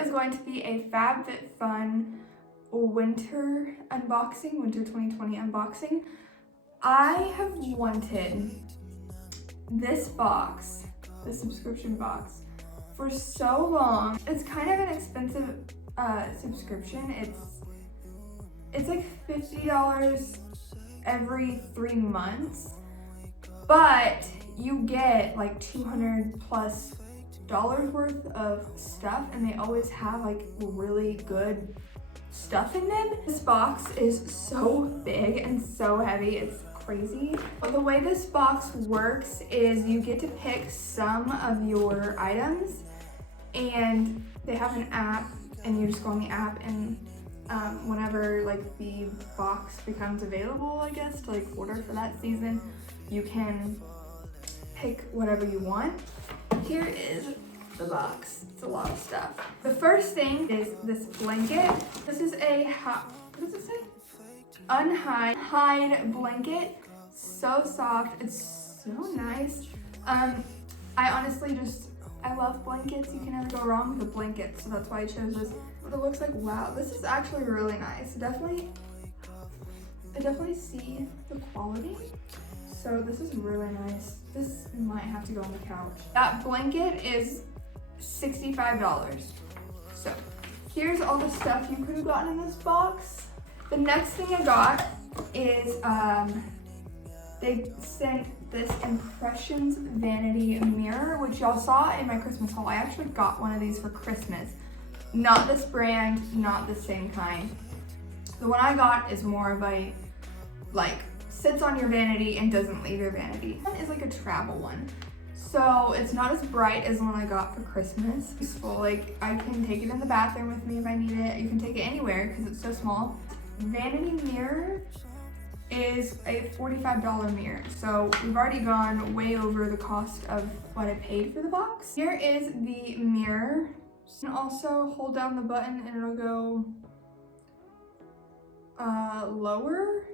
is going to be a FabFitFun winter 2020 unboxing. I have wanted this box, the subscription box, for so long. It's kind of an expensive subscription. It's like $50 every 3 months, but you get like $200+ worth of stuff, and they always have like really good stuff in them. This box is so big and so heavy, it's crazy. But the way this box works is you get to pick some of your items, and they have an app, and you just go on the app, and whenever like the box becomes available, I guess, to like order for that season, you can pick whatever you want. Here is the box. It's a lot of stuff. The first thing is this blanket. This is a, what does it say? Unhide blanket. So soft. It's so nice. I honestly I love blankets. You can never go wrong with a blanket, so that's why I chose this. But it looks like, wow, this is actually really nice. I definitely see the quality. So this is really nice. This might have to go on the couch. That blanket is $65. So here's all the stuff you could have gotten in this box. The next thing I got is they sent this Impressions vanity mirror, which y'all saw in my Christmas haul. I actually got one of these for Christmas. Not this brand, not the same kind. The one I got is more of a, like, sits on your vanity and doesn't leave your vanity. One is like a travel one. So it's not as bright as the one I got for Christmas. It's useful, like I can take it in the bathroom with me if I need it. You can take it anywhere because it's so small. Vanity mirror is a $45 mirror. So we've already gone way over the cost of what I paid for the box. Here is the mirror. You can also hold down the button and it'll go lower,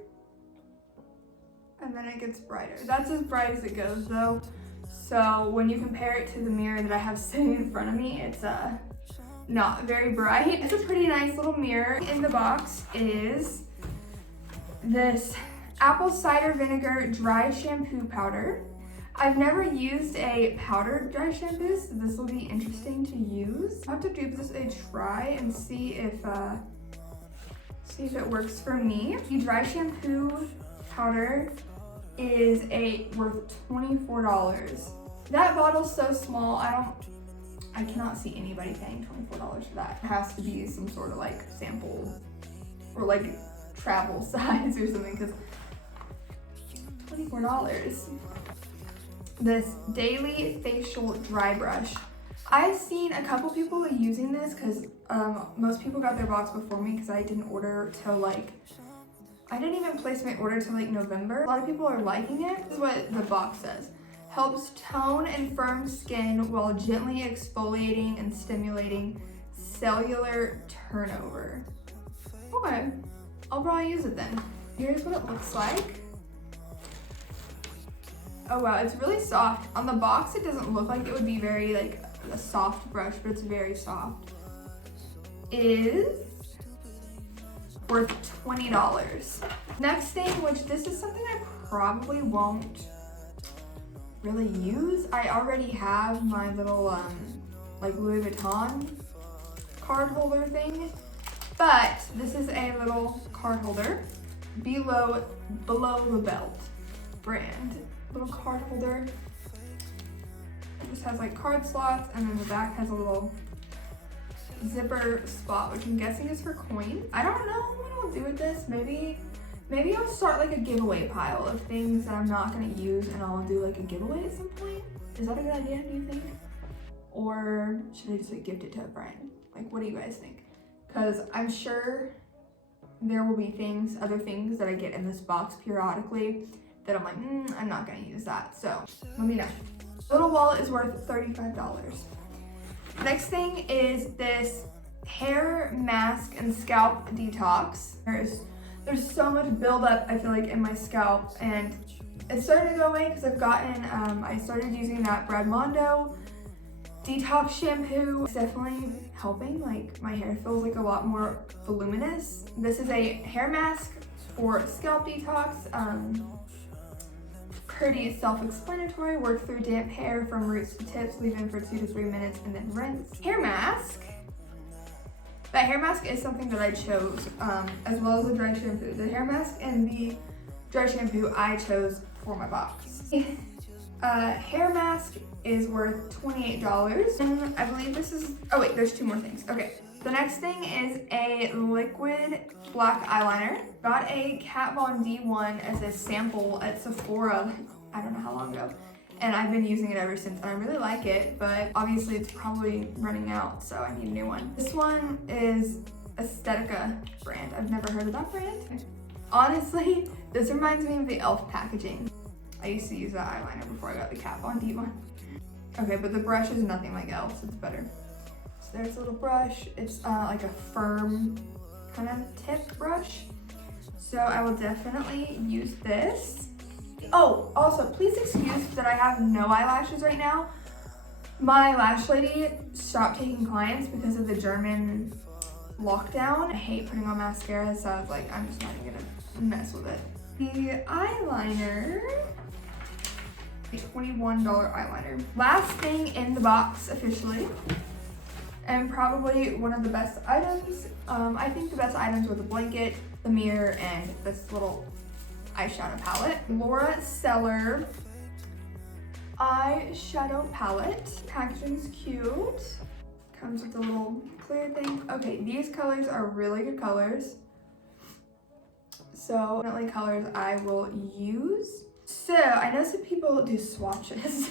and then it gets brighter. That's as bright as it goes though. So when you compare it to the mirror that I have sitting in front of me, it's not very bright. It's a pretty nice little mirror. In the box is this apple cider vinegar dry shampoo powder. I've never used a powdered dry shampoo, so this will be interesting to use. I'll have to give this a try and see if it works for me. The dry shampoo powder is worth $24. That bottle's so small, I cannot see anybody paying $24 for that. It has to be some sort of like sample or like travel size or something, because $24. This daily facial dry brush. I've seen a couple people using this because most people got their box before me because I didn't order till I didn't even place my order till like November. A lot of people are liking it. This is what the box says. Helps tone and firm skin while gently exfoliating and stimulating cellular turnover. Okay, I'll probably use it then. Here's what it looks like. Oh wow, it's really soft. On the box, it doesn't look like it would be very like a soft brush, but it's very soft. Is worth $20. Next thing, which this is something I probably won't really use. I already have my little like Louis Vuitton card holder thing, but this is a little card holder, below the belt brand. Little card holder. It just has like card slots, and then the back has a little zipper spot, which I'm guessing is for coins. I don't know what I'll do with this. Maybe I'll start like a giveaway pile of things that I'm not gonna use, and I'll do like a giveaway at some point. Is that a good idea, do you think? Or should I just like gift it to a friend? Like, what do you guys think? Because I'm sure there will be other things that I get in this box periodically that I'm like, I'm not gonna use that. So let me know. Little wallet is worth $35. Next thing is this hair mask and scalp detox. There's so much buildup, I feel like, in my scalp, and it's starting to go away because I've gotten, I started using that Brad Mondo detox shampoo. It's definitely helping. Like, my hair feels like a lot more voluminous. This is a hair mask for scalp detox. Pretty self-explanatory. Work through damp hair from roots to tips, leave in for 2 to 3 minutes, and then rinse. Hair mask. That hair mask is something that I chose, as well as the dry shampoo. The hair mask and the dry shampoo I chose for my box. Hair mask is worth $28. And I believe this is, oh wait, there's 2 more things. Okay, the next thing is a liquid black eyeliner. Got a Kat Von D one as a sample at Sephora, I don't know how long ago. And I've been using it ever since, and I really like it, but obviously it's probably running out, so I need a new one. This one is Aesthetica brand. I've never heard of that brand. Honestly, this reminds me of the e.l.f. packaging. I used to use that eyeliner before I got the Kat Von D one. Okay, but the brush is nothing like e.l.f.'s, it's better. So there's a little brush. It's like a firm kind of tip brush. So I will definitely use this. Oh, also, please excuse that I have no eyelashes right now. My lash lady stopped taking clients because of the German lockdown. I hate putting on mascara, so I was like, I'm just not even gonna mess with it. The eyeliner, a $21 eyeliner. Last thing in the box officially, and probably one of the best items. I think the best items were the blanket, the mirror, and this little eyeshadow palette. Laura Seller eyeshadow palette. Packaging's cute. Comes with a little clear thing. Okay, these colors are really good colors. So definitely colors I will use. So I know some people do swatches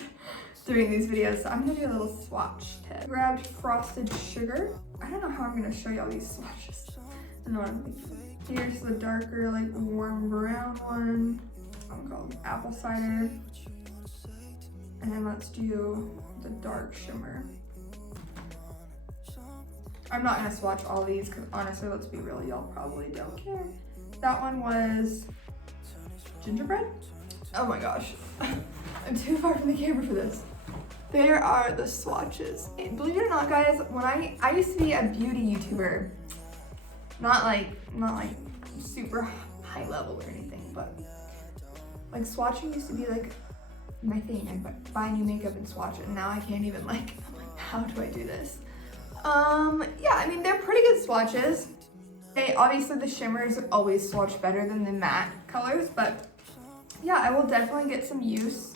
during these videos, so I'm gonna do a little swatch test. Grabbed frosted sugar. I don't know how I'm gonna show y'all these swatches. I don't know what I'm thinking. Here's the darker, like warm brown one. I'm called apple cider. And then let's do the dark shimmer. I'm not gonna swatch all these because honestly, let's be real, y'all probably don't care. That one was gingerbread. Oh my gosh, I'm too far from the camera for this. There are the swatches. And believe it or not, guys, when I used to be a beauty YouTuber, not like super high level or anything, but like swatching used to be like my thing. I'd buy new makeup and swatch it, and now I can't even I'm like, how do I do this? Yeah, I mean, they're pretty good swatches. Obviously the shimmers always swatch better than the matte colors, but yeah, I will definitely get some use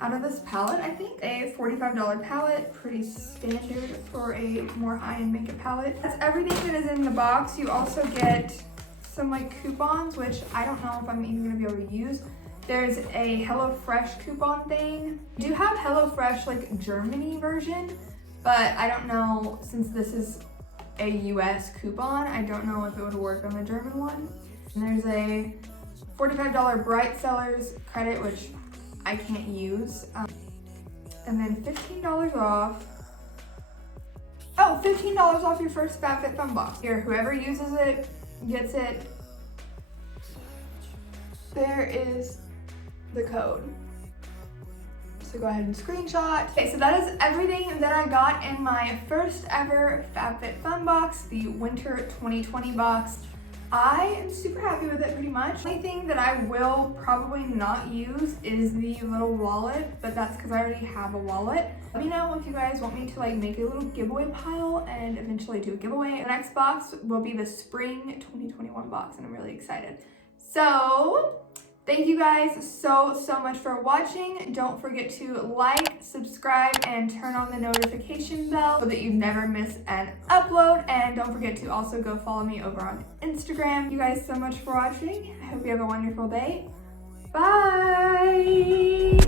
out of this palette. I think a $45 palette, pretty standard for a more high-end makeup palette. That's everything that is in the box. You also get some like coupons, which I don't know if I'm even gonna be able to use. There's a HelloFresh coupon thing. I do have HelloFresh like Germany version, but I don't know, since this is a US coupon, I don't know if it would work on the German one. And there's a $45 Bright Sellers credit, which I can't use. And then $15 off. Oh, $15 off your first FabFitFun box. Here, whoever uses it gets it. There is the code. So go ahead and screenshot. Okay, so that is everything that I got in my first ever FabFitFun box, the winter 2020 box. I am super happy with it pretty much. The only thing that I will probably not use is the little wallet, but that's because I already have a wallet. Let me know if you guys want me to like make a little giveaway pile and eventually do a giveaway. The next box will be the spring 2021 box, and I'm really excited. So thank you guys so much for watching. Don't forget to like, subscribe, and turn on the notification bell so that you never miss an upload. And don't forget to also go follow me over on Instagram. Thank you guys so much for watching. I hope you have a wonderful day. Bye!